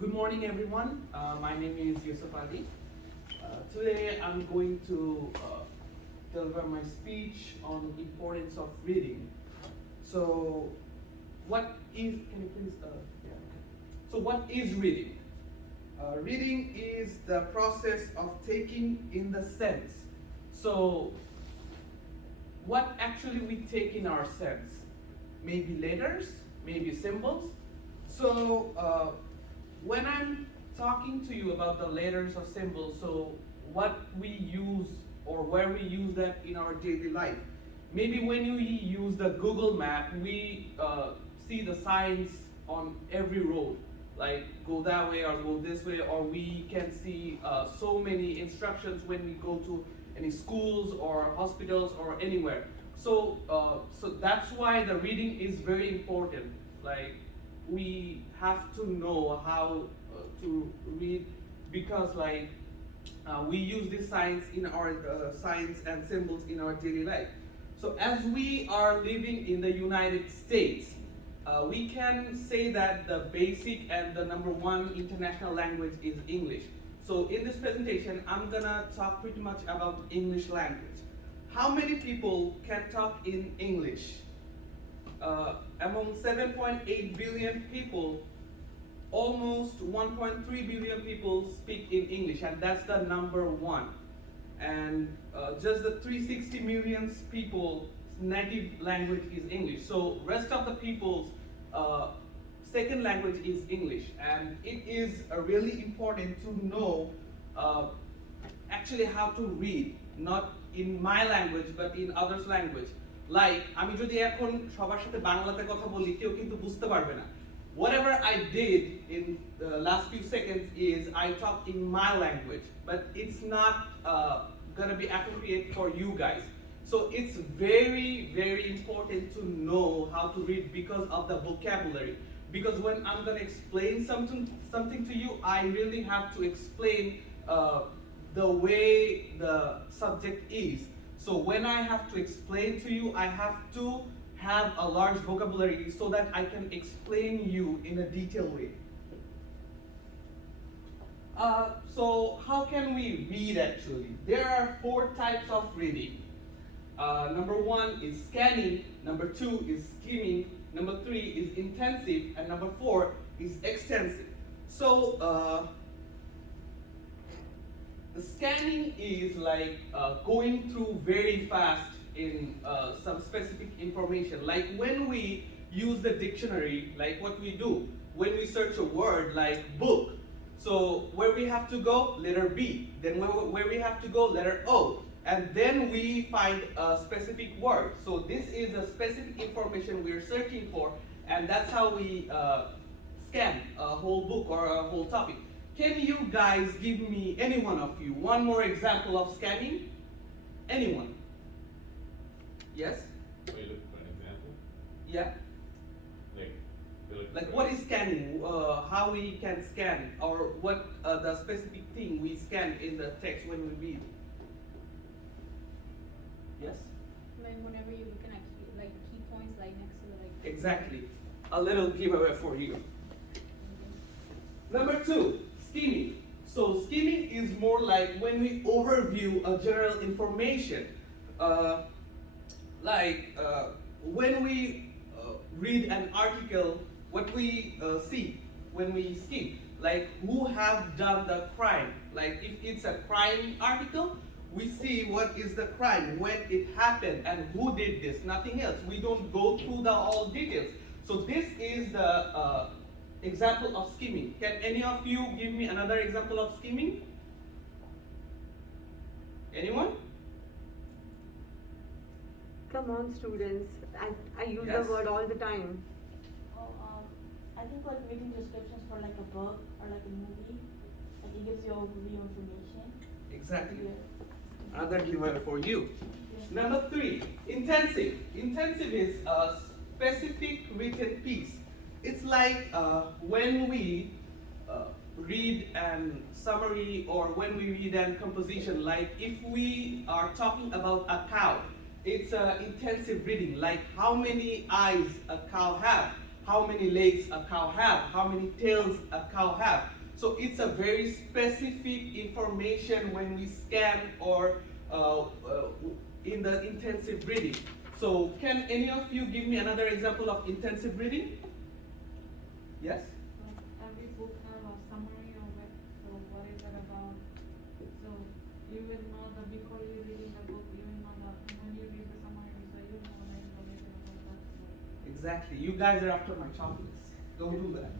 Good morning, everyone. My name is Yusuf Ali. Today, I'm going to deliver my speech on importance of reading. So, what is? Can you please? Yeah. So, what is reading? Reading is the process of taking in the sense. So, what actually we take in our sense? Maybe letters, maybe symbols. So, when I'm talking to you about the letters or symbols, so what we use or where we use that in our daily life. Maybe when you use the Google map, we see the signs on every road, like go that way or go this way, or we can see so many instructions when we go to any schools or hospitals or anywhere. So that's why the reading is very important. Like we have to know how to read because we use these signs in our signs and symbols in our daily life. So as we are living in the United States, we can say that the basic and the number one international language is English. So in this presentation, I'm gonna talk pretty much about English language. How many people can talk in English? Among 7.8 billion people, almost 1.3 billion people speak in English, and that's the number one. And just the 360 million people's native language is English. So rest of the people's second language is English, and it is really important to know actually how to read, not in my language but in others' language. Like আমি যদি এখন সবার সাথে বাংলাতে কথা বলি কেউ কিন্তু বুঝতে পারবে না. Whatever I did in the last few seconds is I talked in my language, but it's not gonna be appropriate for you guys. So it's very, very important to know how to read because of the vocabulary. Because when I'm gonna explain something to you, I really have to explain the way the subject is. So when I have to explain to you, I have to have a large vocabulary so that I can explain you in a detailed way. So how can we read actually? There are 4 types of reading. Number 1 is scanning, number 2 is skimming, number 3 is intensive, and number 4 is extensive. So the scanning is like going through very fast in some specific information. Like when we use the dictionary, like what we do, when we search a word like book, so where we have to go, letter B, then where we have to go, letter O, and then we find a specific word. So this is the specific information we're searching for, and that's how we scan a whole book or a whole topic. Can you guys give me, any one of you, one more example of scanning? Anyone? Yes? Are you looking for an example? Yeah? Like what is scanning? How we can scan, or what the specific thing we scan in the text when we read? Yes? Whenever you can actually like key points like next to the like. Exactly. A little giveaway for you. Number 2, skimming. So skimming is more like when we overview a general information. When we read an article, what we see when we skim, like who have done the crime. Like if it's a crime article, we see what is the crime, when it happened, and who did this, nothing else. We don't go through the all details. So this is the example of skimming. Can any of you give me another example of skimming? Anyone? Come on, students. I use Yes. the word all the time. I think like reading descriptions for like a book or like a movie, like it gives you overview information. Exactly. Yeah. Another giveaway for you. Number 3, intensive. Intensive is a specific written piece. It's like when we read an summary or when we read an composition. Like if we are talking about a cow, it's intensive reading. Like how many eyes a cow have, how many legs a cow have, how many tails a cow have. So it's a very specific information when we scan or in the intensive reading. So can any of you give me another example of intensive reading? Yes? Every book have a summary of it, so what is it about? So you will know that before you reading the book, you will know that when you read the summary, so you know the information about that book. Exactly. You guys are after my chocolates. Don't do that.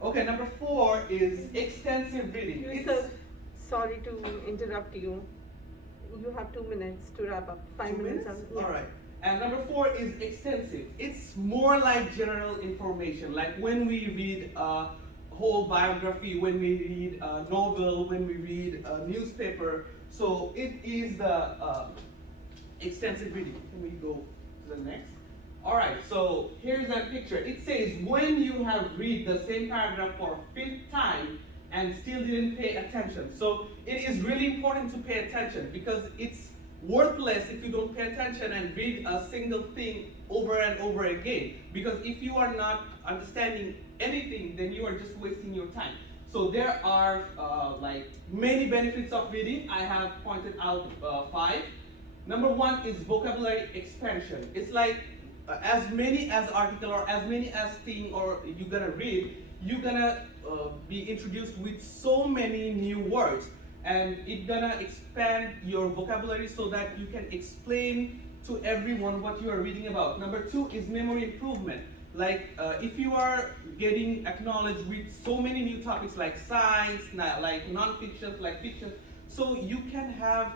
Okay, number 4 is extensive reading. Yusuf, sorry to interrupt you. You have 2 minutes to wrap up. 5 2 minutes. minutes? Yeah. All right. And number 4 is extensive. It's more like general information, like when we read a whole biography, when we read a novel, when we read a newspaper. So it is the extensive reading. Can we go to the next? All right, so here's that picture. It says when you have read the same paragraph for a 5th time and still didn't pay attention. So it is really important to pay attention because it's worthless if you don't pay attention and read a single thing over and over again. Because if you are not understanding anything, then you are just wasting your time. So there are like many benefits of reading. I have pointed out 5. Number 1 is vocabulary expansion. It's like as many as article or as many as thing or you're gonna read, you're gonna be introduced with so many new words, and it's gonna expand your vocabulary so that you can explain to everyone what you are reading about. Number 2 is memory improvement. Like if you are getting acknowledged with so many new topics like science, like non-fiction, like fiction, so you can have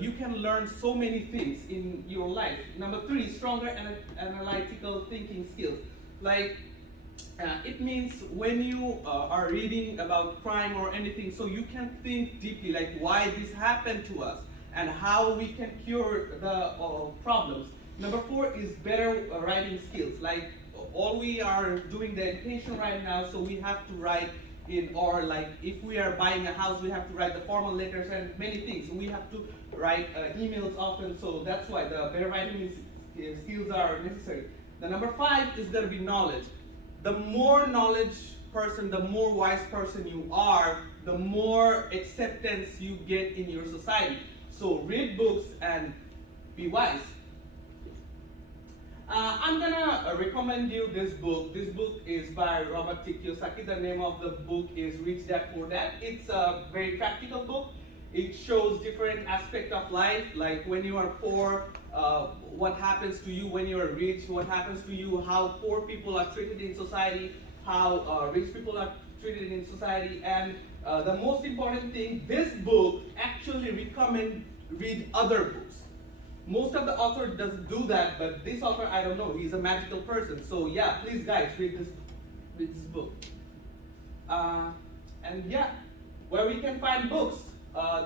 you can learn so many things in your life. Number 3, stronger analytical thinking skills. Like it means when you are reading about crime or anything, so you can think deeply, like why this happened to us and how we can cure the problems. Number 4 is better writing skills. Like all we are doing the education right now, so we have to write in, or like if we are buying a house, we have to write the formal letters and many things. We have to write emails often, so that's why the better writing skills are necessary. The number 5 is going to be knowledge. The more knowledge person, the more wise person you are, the more acceptance you get in your society. So read books and be wise. I'm gonna recommend you this book. This book is by Robert T. Kiyosaki. The name of the book is Rich Dad Poor Dad. It's a very practical book. It shows different aspects of life, like when you are poor, what happens to you when you are rich, what happens to you, how poor people are treated in society, how rich people are treated in society, and the most important thing, this book actually recommend read other books. Most of the author doesn't do that, but this author, I don't know, he's a magical person. So yeah, please guys, read this book. And yeah, where we can find books.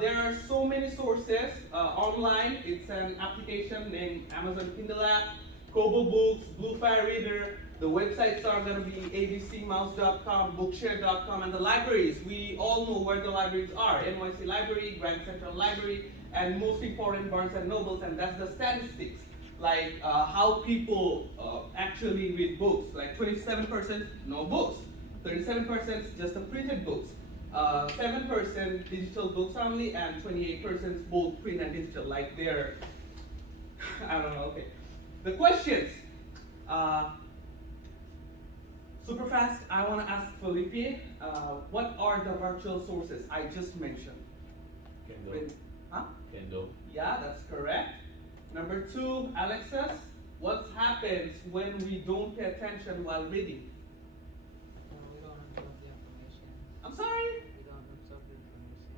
There are so many sources online. It's an application named Amazon Kindle app, Kobo Books, Blue Fire Reader. The websites are going to be abcmouse.com, bookshare.com, and the libraries. We all know where the libraries are. NYC Library, Grand Central Library, and most important, Barnes & Nobles, and that's the statistics. Like how people actually read books. Like 27% no books, 37% just the printed books, 7% digital books only, and 28% both print and digital. Like they're, I don't know, okay. The questions. Super fast, I want to ask Felipe, what are the virtual sources I just mentioned? Kindle. Huh? Kindle. Yeah, that's correct. Number 2, Alexis, what happens when we don't pay attention while reading? We don't absorb the information. I'm sorry? We don't absorb the information.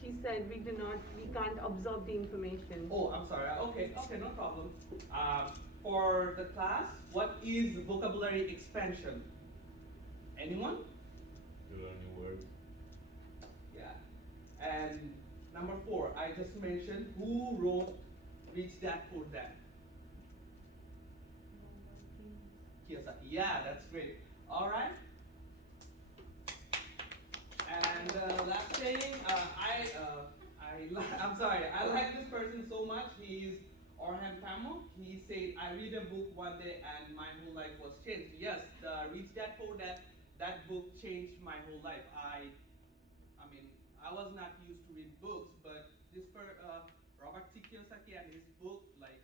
He said we can't absorb the information. Oh, I'm sorry. Okay, no problem. For the class, what is vocabulary expansion? Anyone? You learn new words. Yeah. And number 4, I just mentioned who wrote Rich Dad Poor Dad? Kiyosaki. Yeah, that's great. All right. And last thing, I'm sorry. I like this person so much. He's Orhan Pamuk, he said, I read a book one day and my whole life was changed. Yes, the Rich Dad Poor Dad, that book changed my whole life. I mean, I was not used to read books, but Robert T. Kiyosaki and his book, like,